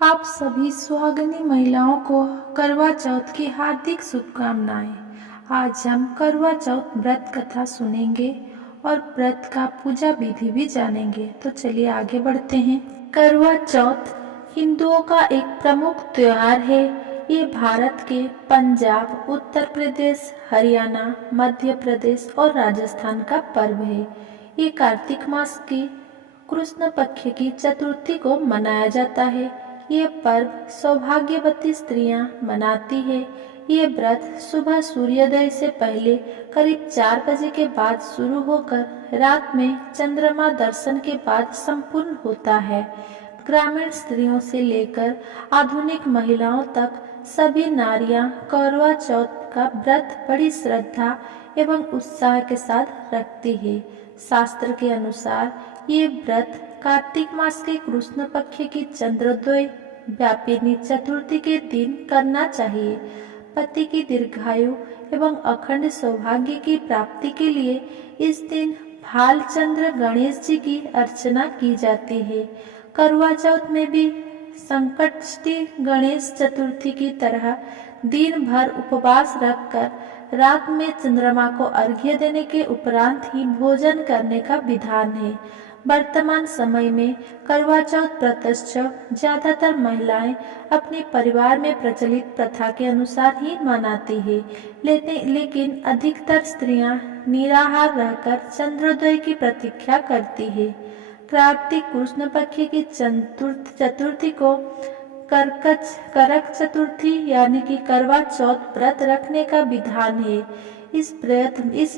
आप सभी सुहागिनी महिलाओं को करवा चौथ की हार्दिक शुभकामनाएं। आज हम करवा चौथ व्रत कथा सुनेंगे और व्रत का पूजा विधि भी जानेंगे। तो चलिए आगे बढ़ते हैं। करवा चौथ हिंदुओं का एक प्रमुख त्योहार है। ये भारत के पंजाब, उत्तर प्रदेश, हरियाणा, मध्य प्रदेश और राजस्थान का पर्व है। ये कार्तिक मास की कृष्ण पक्ष की चतुर्थी को मनाया जाता है। ये पर्व सौभाग्यवती स्त्रियां मनाती है। ये व्रत सुबह सूर्योदय से पहले करीब 4 बजे के बाद शुरू होकर रात में चंद्रमा दर्शन के बाद संपूर्ण होता है। ग्रामीण स्त्रियों से लेकर आधुनिक महिलाओं तक सभी नारियां करवा चौथ का व्रत बड़ी श्रद्धा एवं उत्साह के साथ रखती है। शास्त्र के अनुसार ये व्रत कार्तिक मास के कृष्ण पक्ष की चंद्रोदय व्यापिनी चतुर्थी के दिन करना चाहिए। पति की दीर्घायु एवं अखंड सौभाग्य की प्राप्ति के लिए इस दिन भालचंद्र गणेश जी की अर्चना की जाती है। करवा चौथ में भी संकष्टी गणेश चतुर्थी की तरह दिन भर उपवास रखकर रात में चंद्रमा को अर्घ्य देने के उपरांत ही भोजन करने का विधान है। वर्तमान समय में करवा चौथ व्रतोत्सव ज्यादातर महिलाएं अपने परिवार में प्रचलित प्रथा के अनुसार ही मनाती है, लेकिन अधिकतर स्त्रियां निराहार रहकर चंद्रोदय की प्रतीक्षा करती है। कार्तिक कृष्ण पक्ष की चतुर्थी को करक चतुर्थी यानी कि करवा चौथ व्रत रखने का विधान है। इस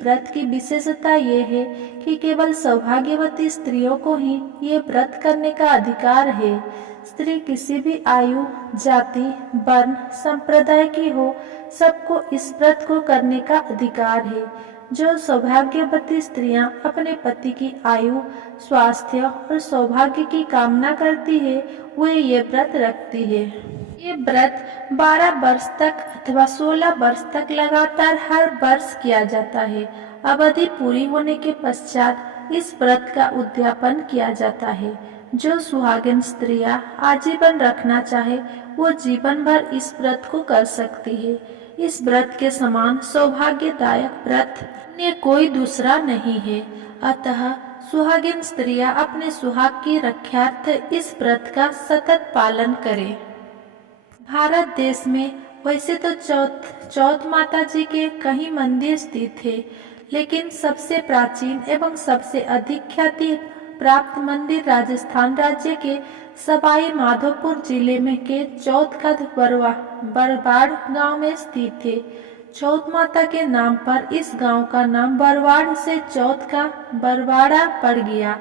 व्रत की विशेषता ये है कि केवल सौभाग्यवती स्त्रियों को ही ये व्रत करने का अधिकार है। स्त्री किसी भी आयु, जाति, वर्ण, संप्रदाय की हो, सबको इस व्रत को करने का अधिकार है। जो सौभाग्यवती स्त्रियां अपने पति की आयु, स्वास्थ्य और सौभाग्य की कामना करती है, वे ये व्रत रखती है। ये व्रत 12 वर्ष तक अथवा 16 वर्ष तक लगातार हर वर्ष किया जाता है। अवधि पूरी होने के पश्चात इस व्रत का उद्यापन किया जाता है। जो सुहागिन स्त्रियां आजीवन रखना चाहे, वो जीवन भर इस व्रत को कर सकती है। इस व्रत के समान सौभाग्यदायक व्रत अन्य कोई दूसरा नहीं है। अतः सुहागिन स्त्रियां अपने सुहाग की रक्षार्थ इस व्रत का सतत पालन करें। भारत देश में वैसे तो चौथ माता जी के कई मंदिर स्थित थे, लेकिन सबसे प्राचीन एवं सबसे अधिक ख्याति प्राप्त मंदिर राजस्थान राज्य के सवाई माधोपुर जिले में के चौथ का बरवाड़ गांव में स्थित थे। चौथ माता के नाम पर इस गांव का नाम बरवाड़ से चौथ का बरवाड़ा पड़ गया।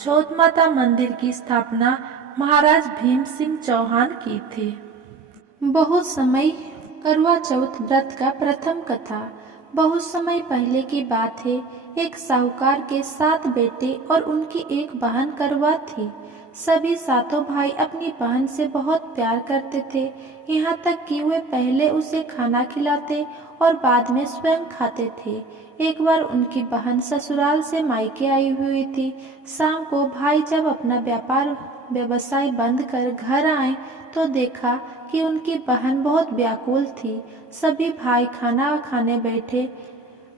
चौथ माता मंदिर की स्थापना महाराज भीम सिंह चौहान की थी। बहुत समय करवा चौथ व्रत का प्रथम कथा। बहुत समय पहले की बात है। एक साहूकार के 7 बेटे और उनकी एक बहन करवा थी। सभी सातों भाई अपनी बहन से बहुत प्यार करते थे, यहाँ तक कि वे पहले उसे खाना खिलाते और बाद में स्वयं खाते थे। एक बार उनकी बहन ससुराल से मायके आई हुई थी। शाम को भाई जब अपना व्यवसाय बंद कर घर आए तो देखा कि उनकी बहन बहुत व्याकुल थी। सभी भाई खाना खाने बैठे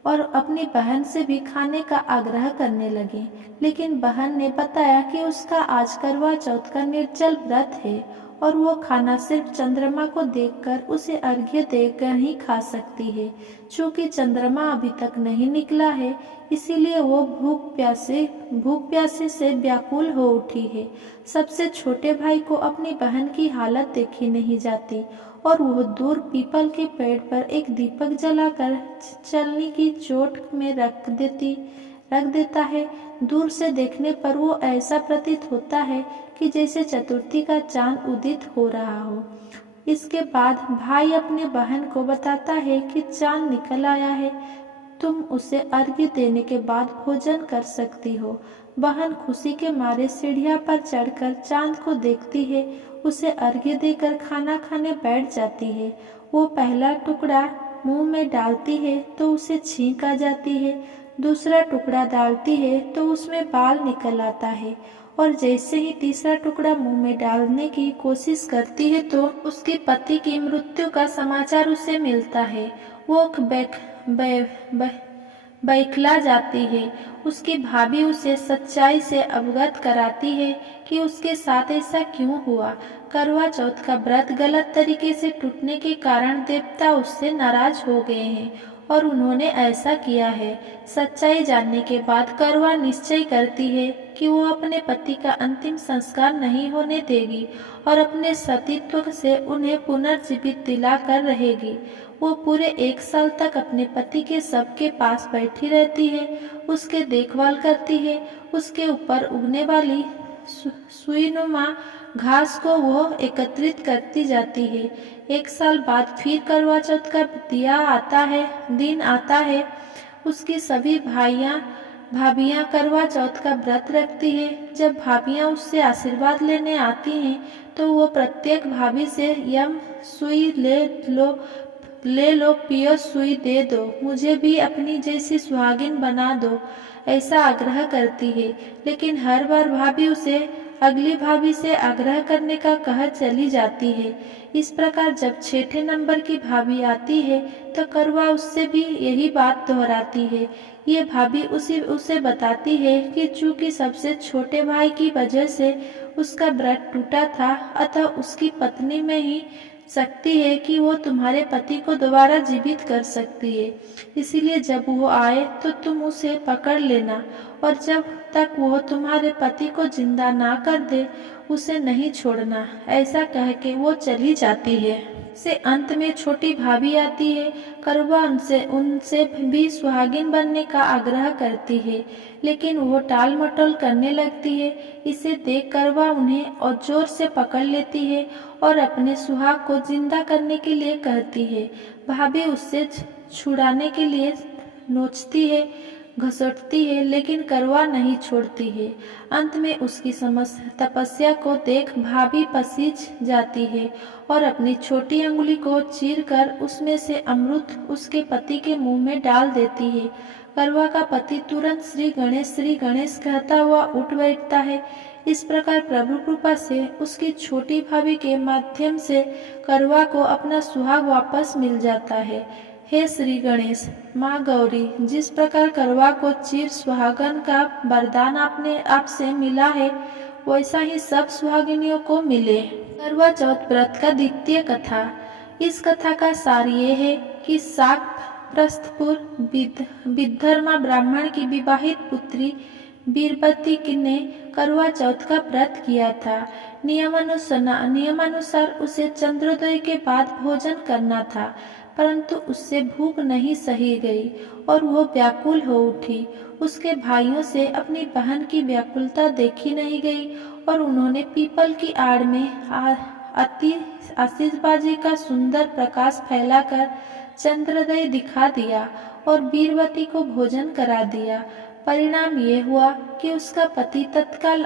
और अपनी बहन से भी खाने का आग्रह करने लगे, लेकिन बहन ने बताया कि उसका आज करवा चौथ का निर्जल व्रत है और वो खाना सिर्फ चंद्रमा को देखकर उसे अर्घ्य देकर ही खा सकती है। चूंकि चंद्रमा अभी तक नहीं निकला है, इसीलिए वो भूख प्यासे से व्याकुल हो उठी है। सबसे छोटे भाई को अपनी बहन की हालत देखी नहीं जाती और वह दूर पीपल के पेड़ पर एक दीपक जलाकर चलनी की चोट में रख देता है। दूर से देखने पर वो ऐसा प्रतीत होता है कि जैसे चतुर्थी का चांद उदित हो रहा हो। इसके बाद भाई अपनी बहन को बताता है कि चांद निकल आया है, तुम उसे अर्घ्य देने के बाद भोजन कर सकती हो। बहन खुशी के मारे सीढ़ियां पर चढ़कर चांद को देखती है, उसे अर्घ्य देकर खाना खाने बैठ जाती है। वो पहला टुकड़ा मुंह में डालती है तो उसे छींक आ जाती है, दूसरा टुकड़ा डालती है तो उसमें बाल निकल आता है और जैसे ही तीसरा टुकड़ा मुंह में डालने की कोशिश करती है तो उसके पति की मृत्यु का समाचार उसे मिलता है। वो बौखला जाती है। उसकी भाभी उसे सच्चाई से अवगत कराती है कि उसके साथ ऐसा क्यों हुआ। करवा चौथ का व्रत गलत तरीके से टूटने के कारण देवता उससे नाराज हो गए हैं और उन्होंने ऐसा किया है। सच्चाई जानने के बाद करवा निश्चय करती है कि वो अपने पति का अंतिम संस्कार नहीं होने देगी और अपने सतीत्व से उन्हें पुनर्जीवित दिलाकर रहेगी। वो पूरे 1 साल तक अपने पति के शव के पास बैठी रहती है, उसके देखभाल करती है, उसके ऊपर उगने वाली सुईनुमा घास को वो एकत्रित करती जाती है। 1 साल बाद फिर करवा चौथ का दिन आता है। उसकी सभी भाभियां करवा चौथ का व्रत रखती है। जब भाभियां उससे आशीर्वाद लेने आती हैं तो वो प्रत्येक भाभी से यम सुई ले लो पियो सुई दे दो, मुझे भी अपनी जैसी सुहागिन बना दो, ऐसा आग्रह करती है। लेकिन हर बार भाभी उसे अगली भाभी से आग्रह करने का कह चली जाती है। इस प्रकार जब छठे नंबर की भाभी आती है तो करवा उससे भी यही बात दोहराती है। ये भाभी उसे बताती है कि चूंकि सबसे छोटे भाई की वजह से उसका व्रत टूटा था, अतः उसकी पत्नी में ही शक्ति है कि वो तुम्हारे पति को दोबारा जीवित कर सकती है। इसीलिए जब वो आए तो तुम उसे पकड़ लेना और जब तक वो तुम्हारे पति को जिंदा ना कर दे उसे नहीं छोड़ना। ऐसा कह के वो चली जाती है। से अंत में छोटी भाभी आती है। करवा उनसे भी सुहागिन बनने का आग्रह करती है, लेकिन वो टाल मटोल करने लगती है। इसे देख करवा उन्हें और जोर से पकड़ लेती है और अपने सुहाग को जिंदा करने के लिए कहती है। भाभी उससे छुड़ाने के लिए नोचती है, घसीटती है, लेकिन करवा नहीं छोड़ती है। अंत में उसकी तपस्या को देख भाभी पसीज जाती है और अपनी छोटी अंगुली को चीरकर उसमें से अमृत उसके पति के मुंह में डाल देती है। करवा का पति तुरंत श्री गणेश कहता हुआ उठ बैठता है। इस प्रकार प्रभु कृपा से उसकी छोटी भाभी के माध्यम से करवा को अपना सुहाग वापस मिल जाता है। हे श्री गणेश, माँ गौरी, जिस प्रकार करवा को चिर सुहागन का वरदान आपसे मिला है, वैसा ही सब सुहागिनियों को मिले। करवा चौथ व्रत का द्वितीय कथा। इस कथा का सार ये है कि शाक प्रस्थपुर विद्धर्मा ब्राह्मण की विवाहित पुत्री बीरबती ने करवा चौथ का व्रत किया था। नियमानुसार उसे चंद्रोदय के बाद भोजन करना था, परंतु उससे भूख नहीं सही गई और वो व्याकुल हो उठी। उसके भाइयों से अपनी बहन की व्याकुलता देखी नहीं गई और उन्होंने पीपल की आड़ में आतिशबाजी का सुंदर प्रकाश फैलाकर चंद्रोदय दिखा दिया और बीरबती को भोजन करा दिया। परिणाम ये हुआ कि उसका पति तत्काल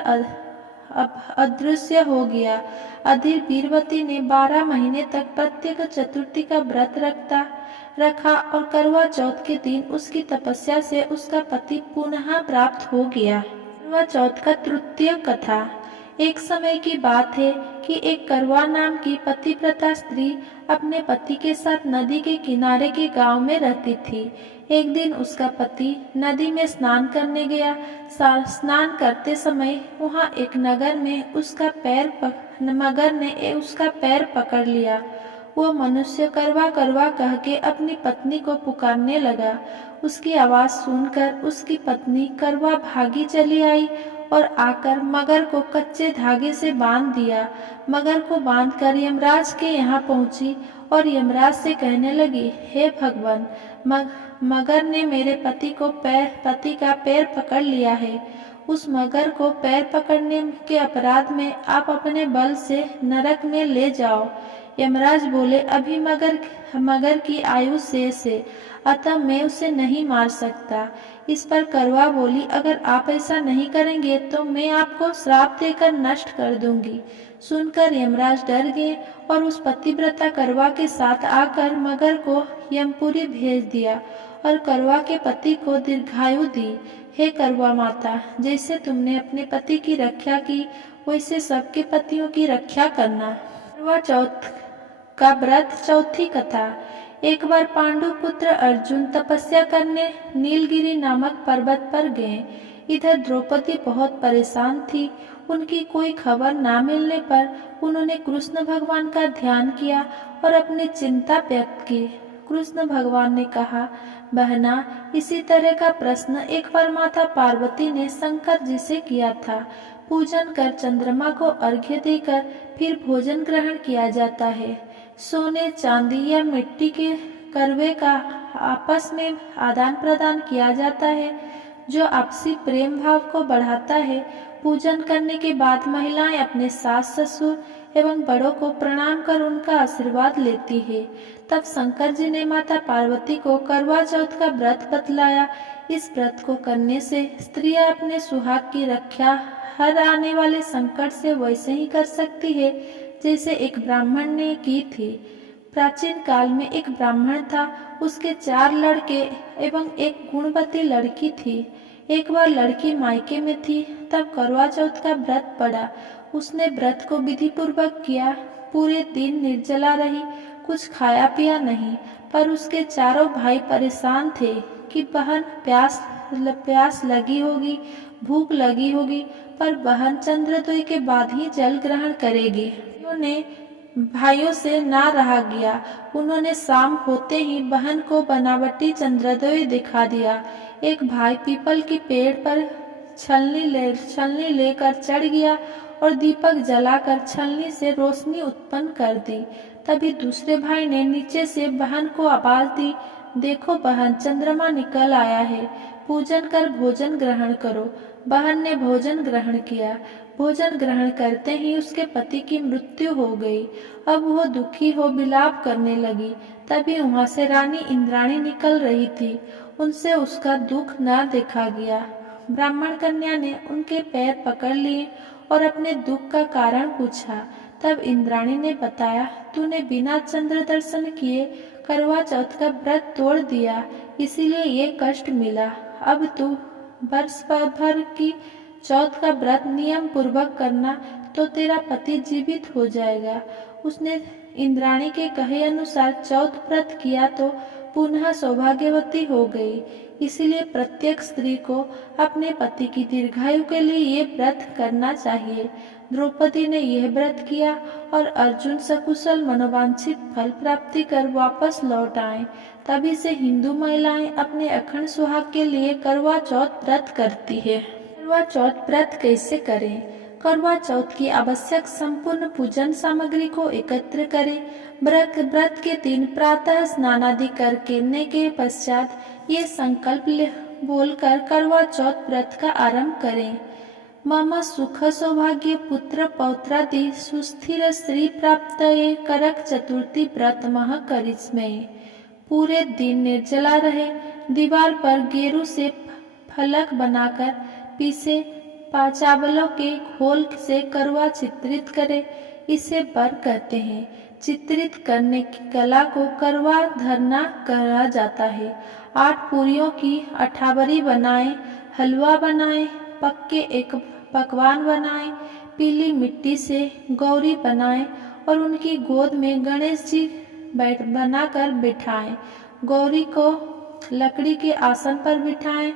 अदृश्य हो गया। अधीर बीरबती ने 12 महीने तक प्रत्येक चतुर्थी का व्रत रखा और करवा चौथ के दिन उसकी तपस्या से उसका पति पुनः प्राप्त हो गया। करवा चौथ का तृतीय कथा। एक समय की बात है कि एक करवा नाम की पतिव्रता स्त्री अपने पति के साथ नदी के किनारे के गांव में रहती थी। एक दिन उसका पति नदी में स्नान करने गया। स्नान करते समय वहां एक मगर ने उसका पैर पकड़ लिया। वो मनुष्य करवा करवा कह के अपनी पत्नी को पुकारने लगा। उसकी आवाज सुनकर उसकी पत्नी करवा भागी चली आई और आकर मगर को कच्चे धागे से बांध दिया। मगर को बांधकर यमराज के यहाँ पहुंची और यमराज से कहने लगी, हे भगवान, मगर ने मेरे पति का पैर पकड़ लिया है। उस मगर को पैर पकड़ने के अपराध में आप अपने बल से नरक में ले जाओ। यमराज बोले, अभी मगर की आयु शेष है, अतः मैं उसे नहीं मार सकता। इस पर करवा बोली, अगर आप ऐसा नहीं करेंगे तो मैं आपको श्राप देकर नष्ट कर दूंगी। सुनकर यमराज डर गए और उस पतिव्रता करवा के साथ आकर मगर को यमपुरी भेज दिया और करवा के पति को दीर्घायु दी। हे करवा माता, जैसे तुमने अपने पति की रक्षा की वैसे सबके पतियों की रक्षा करना। करवा चौथ का व्रत। चौथी कथा। एक बार पांडु पुत्र अर्जुन तपस्या करने नीलगिरी नामक पर्वत पर गए। इधर द्रौपदी बहुत परेशान थी। उनकी कोई खबर ना मिलने पर उन्होंने कृष्ण भगवान का ध्यान किया और अपनी चिंता व्यक्त की। कृष्ण भगवान ने कहा, बहना, इसी तरह का प्रश्न एक बार माता पार्वती ने शंकर जी से किया था। पूजन कर चंद्रमा को अर्घ्य देकर फिर भोजन ग्रहण किया जाता है। सोने, चांदी या मिट्टी के करवे का आपस में आदान प्रदान किया जाता है, जो आपसी प्रेम भाव को बढ़ाता है। पूजन करने के बाद महिलाएं अपने सास ससुर एवं बड़ों को प्रणाम कर उनका आशीर्वाद लेती है। तब शंकर जी ने माता पार्वती को करवा चौथ का व्रत बतलाया। इस व्रत को करने से स्त्रियां अपने सुहाग की रक्षा हर आने वाले संकट से वैसे ही कर सकती है जैसे एक ब्राह्मण ने की थी। प्राचीन काल में एक ब्राह्मण था। उसके 4 लड़के एवं एक गुणवती लड़की थी। एक बार लड़की मायके में थी, तब करवा चौथ का व्रत पड़ा। उसने व्रत को विधि पूर्वक किया। पूरे दिन निर्जला रही, कुछ खाया पिया नहीं। पर उसके चारों भाई परेशान थे कि बहन प्यास लगी होगी, भूख लगी होगी, पर बहन चंद्रोदय के बाद ही जल ग्रहण करेगी। उन्होंने भाइयों से ना रहा गया। उन्होंने शाम होते ही बहन को बनावटी चंद्रोदय दिखा दिया। एक भाई पीपल की पेड़ पर छलनी लेकर चढ़ गया और दीपक जलाकर छलनी से रोशनी उत्पन्न कर दी। तभी दूसरे भाई ने नीचे से बहन को आवाज दी, देखो बहन, चंद्रमा निकल आया है, पूजन कर भोजन ग्रहण करो। बहन ने भोजन ग्रहण किया। भोजन ग्रहण करते ही उसके पति की मृत्यु हो गई। अब वो दुखी हो विलाप करने लगी। तभी वहां से रानी इंद्राणी निकल रही थी। उनसे उसका दुख न देखा गया। ब्राह्मण कन्या ने उनके पैर पकड़ लिए और अपने दुख का कारण पूछा। तब इंद्राणी ने बताया, तूने बिना चंद्र दर्शन किए करवा चौथ का व्रत तोड़ दिया, इसीलिए ये कष्ट मिला। अब तू वर्ष भर की चौथ का व्रत नियम पूर्वक करना तो तेरा पति जीवित हो जाएगा। उसने इंद्राणी के कहे अनुसार चौथ व्रत किया तो पुनः सौभाग्यवती हो गई। इसीलिए प्रत्येक स्त्री को अपने पति की दीर्घायु के लिए ये व्रत करना चाहिए। द्रौपदी ने यह व्रत किया और अर्जुन सकुशल मनोवांछित फल प्राप्ति कर वापस लौट आए। तभी से हिंदू महिलाएं अपने अखंड सुहाग के लिए करवा चौथ व्रत करती है। करवा चौथ व्रत कैसे करें? करवा चौथ की आवश्यक संपूर्ण पूजन सामग्री को एकत्र करें। व्रत के दिन प्रातः स्नानादि करने के पश्चात ये संकल्प बोलकर करवा चौथ व्रत का आरंभ करें। मम सुख सौभाग्य पुत्र पौत्रादि सुस्थिर श्री प्राप्तये करक चतुर्थी व्रत मह करिष्मये। पूरे दिन निर्जला रहे। दीवार पर गेरू से फलक बनाकर पीसे चावलों के घोल से करवा चित्रित करे। इसे बर कहते हैं। चित्रित करने की कला को करवा धरना कहा जाता है। 8 पूरियों की अठावरी बनाएं, हलवा बनाएं, पक्के एक पकवान बनाएं, पीली मिट्टी से गौरी बनाएं और उनकी गोद में गणेश जी बनाकर बिठाएं। गौरी को लकड़ी के आसन पर बिठाएं।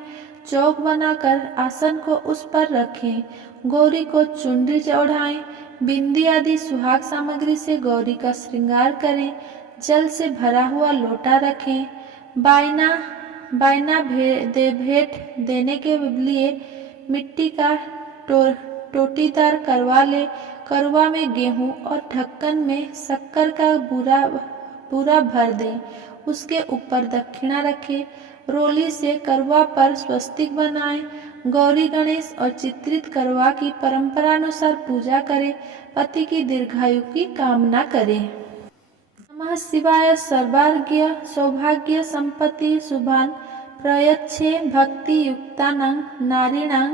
चौक बनाकर आसन को उस पर रखें। गौरी को चुनरी चढ़ाएं। बिंदी आदि सुहाग सामग्री से गौरी का श्रृंगार करें। जल से भरा हुआ लोटा रखें। बायना भेंट देने के लिए मिट्टी का टोटीदार करवा ले। करवा में गेहूं और ढक्कन में शक्कर का पूरा भर दें। उसके ऊपर दक्षिणा रखें। रोली से करवा पर स्वस्तिक बनाएं। गौरी गणेश और चित्रित करवा की परंपरानुसार पूजा करें। पति की दीर्घायु की कामना करें। नमः शिवाय। सर्वार्घ्य सौभाग्य संपत्ति शुभान प्रयच्छे भक्ति युक्तानां नारीणां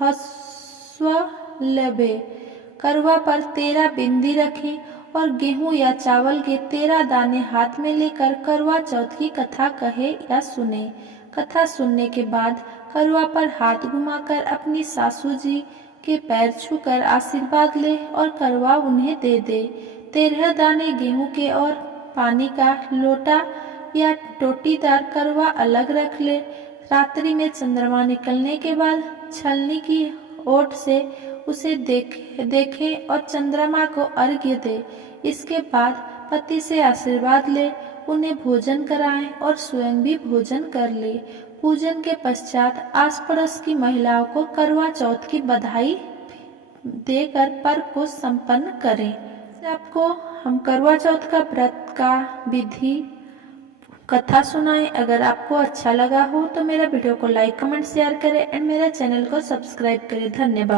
हस्वलभे। करवा पर 13 बिंदी रखें और गेहूं या चावल के 13 दाने हाथ में लेकर करवा चौथ की कथा कहे या सुने। कथा सुनने के बाद करवा पर हाथ घुमाकर अपनी सासू जी के पैर छूकर आशीर्वाद ले और करवा उन्हें दे दे। 13 दाने गेहूं के और पानी का लोटा या टोटीदार करवा अलग रख ले। रात्रि में चंद्रमा निकलने के बाद छलनी की ओट से उसे देखे और चंद्रमा को अर्घ्य दे। इसके बाद पति से आशीर्वाद ले, उन्हें भोजन कराएं और स्वयं भी भोजन कर ले। पूजन के पश्चात आस पड़ोस की महिलाओं को करवा चौथ की बधाई देकर पर्व को संपन्न करें। आपको हम करवा चौथ का व्रत का विधि कथा सुनाएं। अगर आपको अच्छा लगा हो तो मेरा वीडियो को लाइक कमेंट शेयर करें एंड मेरा चैनल को सब्सक्राइब करें। धन्यवाद।